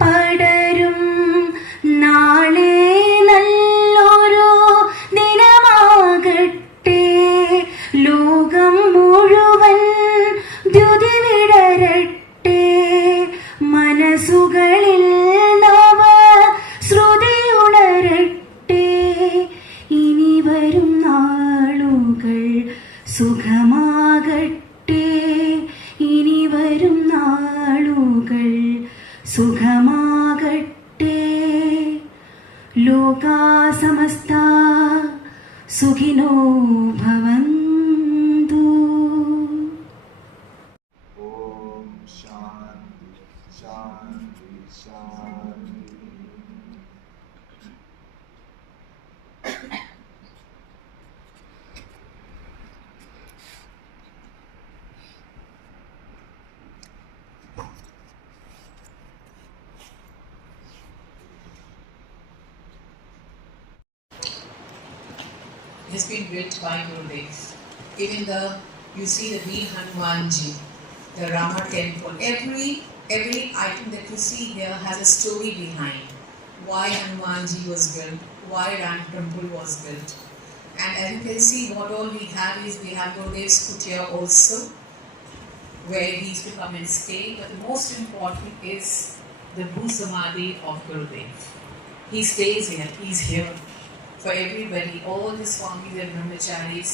പടരും നാളെ നല്ലൊരു ദിനമാകട്ടെ. ലോകം മുഴുവൻ ദ്യുതി വിടരട്ടെ. മനസ്സുകളിൽ നവ ശ്രുതി ഉണരട്ടെ. ഇനി വരും നാളുകൾ സുഖമാകട്ടെ. ഇനി വരും നാളുകൾ സുഖമാകട്ടെ. ലോകാ സമസ്താ സുഖിനോ ഭവന്തു. ഓം ശാന്തി ശാന്തി ശാന്തി. Has been built by Gurudev. Even you see the Veer Hanumanji, the Rama temple, every item that you see here has a story behind. Why Hanumanji was built, why Ram temple was built. And as you can see, what all we have Gurudev's kutia also, where he used to come and stay. But the most important is the Bhu Samadhi of Gurudev. He stays here, he's here. For everybody, all the Swamis and Brahmacharis,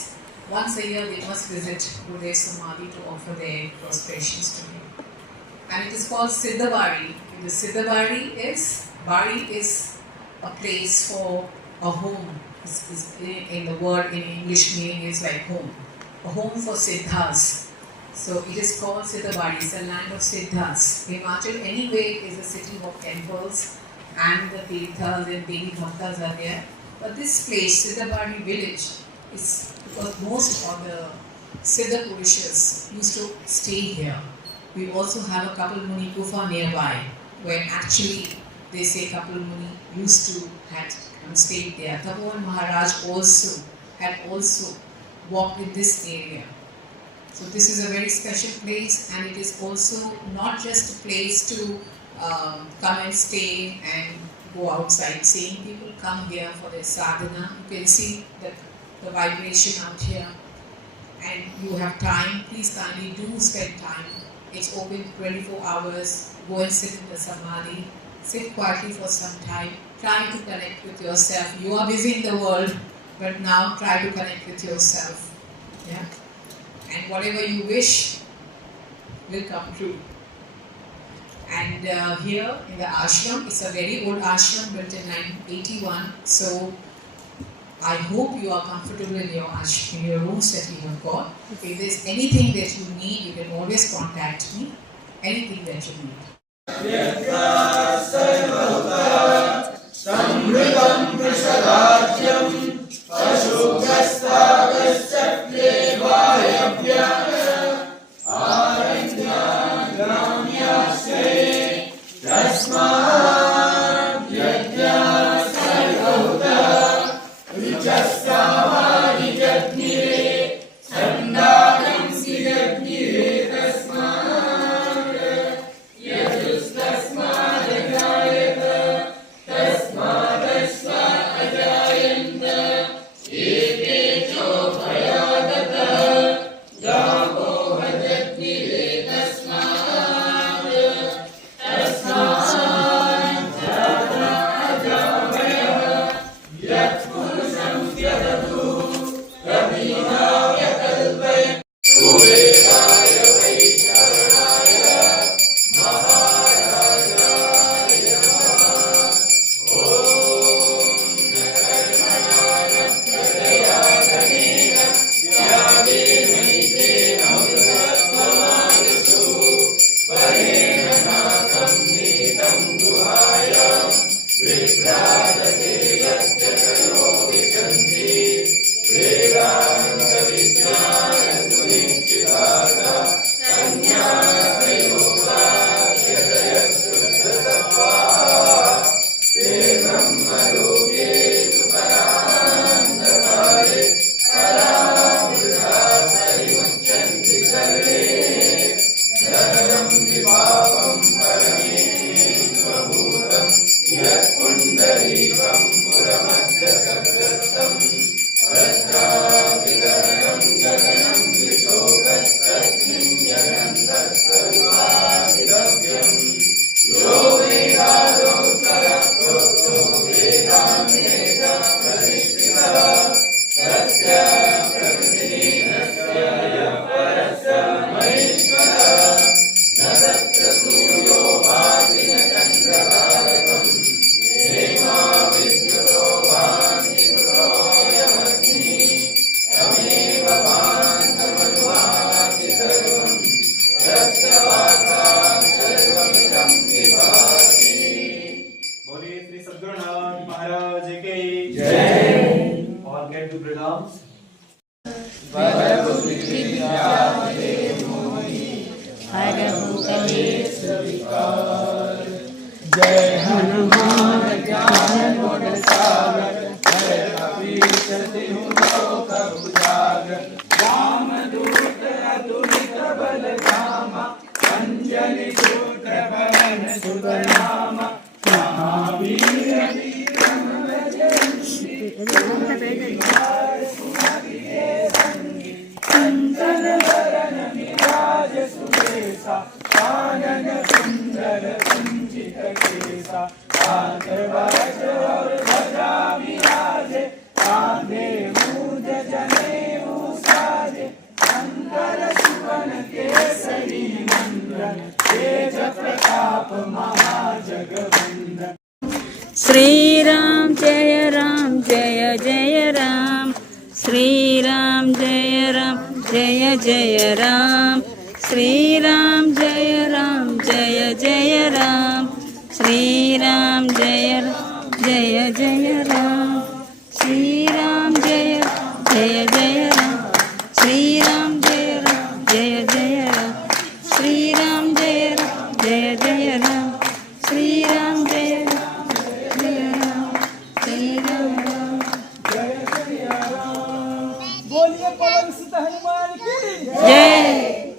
once a year they must visit Gurudev Samadhi to offer their prostrations to him. And it is called Siddhabari. The Siddhabari is a place for a home. In the word in English meaning is like home. A home for Siddhas. So it is called Siddhabari. It's the land of Siddhas. Himachal anyway is a city of temples and the Tirthas and Devi Bhaktas are there. But this place, Siddhabari village, is because most of the Siddha Purushas used to stay here. We also have a Kapil Muni Gufa nearby, where actually they say Kapil Muni used to have stayed there. Tapovan Maharaj had also walked in this area. So this is a very special place, and it is also not just a place to come and stay and go outside. Seeing people come here for their sadhana. You can see the vibration out here. And you have time, please kindly do spend time. It's open 24 hours. Go and sit in the samadhi. Sit quietly for some time. Try to connect with yourself. You are busy in the world, but now try to connect with yourself. Yeah? And whatever you wish will come true. And here in the ashram, it's a very old ashram built in 1981. So I hope you are comfortable in your ashram, in your rooms that you have got. If there's anything that you need, you can always contact me. Anything that you need. Shriram जय जय राम, श्रीराम जय जय राम, श्रीराम जय जय राम, श्रीराम जय जय राम, श्रीराम जय जय राम, श्रीराम जय जय राम, श्रीराम जय जय राम, श्रीराम जय बोलिए पवन सुत हनुमान की जय।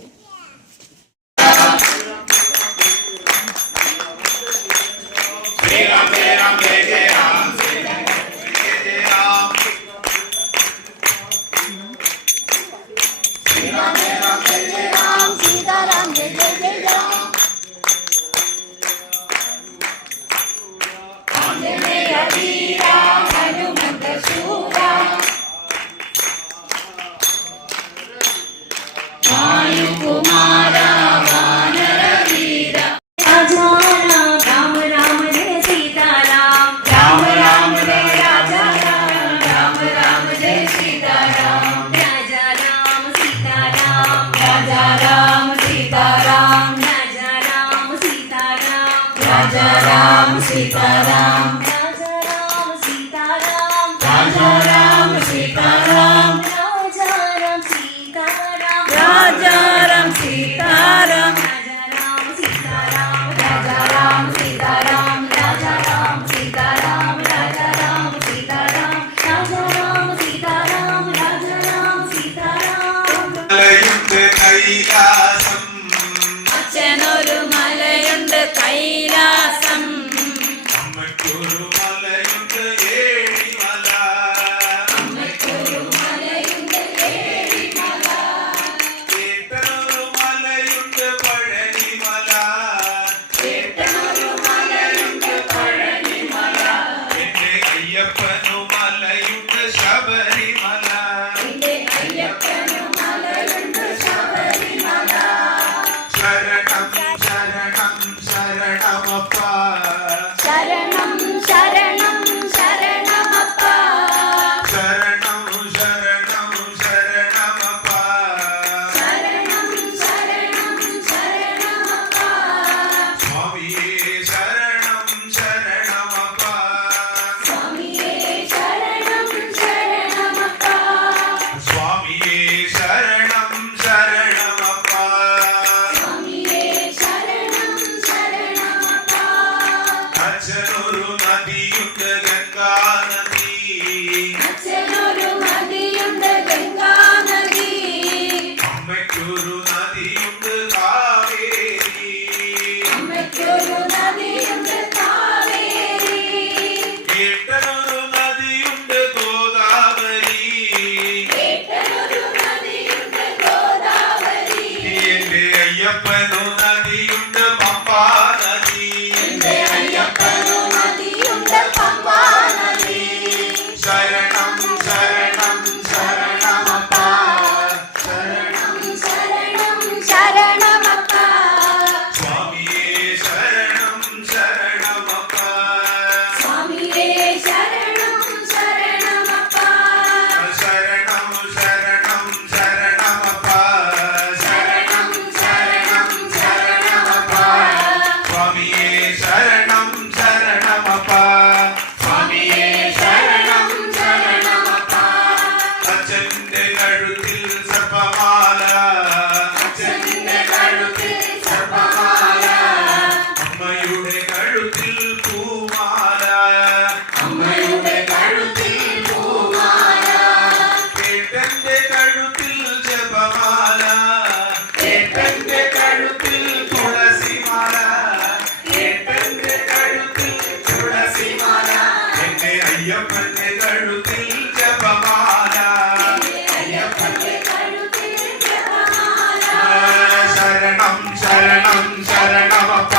ശരണം ശരണം ശരണമപ്പ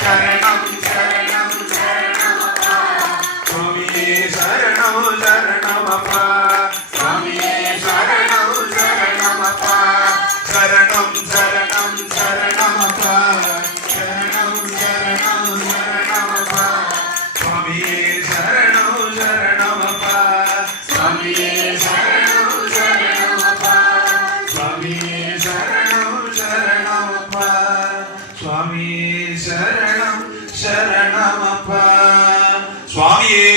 ശരണം ശരണം ശരണമപ്പ സ്വാമിയേ ശരണം ശരണമപ്പ സ്വാമിയേ ശരണം ശരണമപ്പ ശരണം ശരണം ശരണമപ്പ ശരണം ശരണം ശരണമപ്പ സ്വാമിയേ ശരണം ശരണമപ്പ സ്വാമിയേ ശരണം ശരണമപ്പ സ്വാമിയേ ശരണം ശരണമപ്പ സ്വാമിയേ ശരണം ശരണമപ്പ സ്വാമിയേ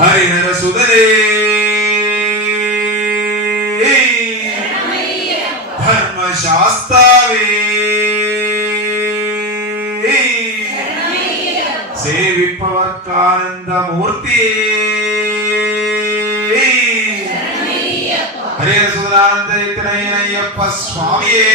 ഹരിഹര സുതരേ ധർമ്മശാസ്താവേ സേവിപ്പവർക്കാനന്ദമൂർത്തിയേ ഹരിഹര സുതരാനന്ദയപ്പ സ്വാമിയേ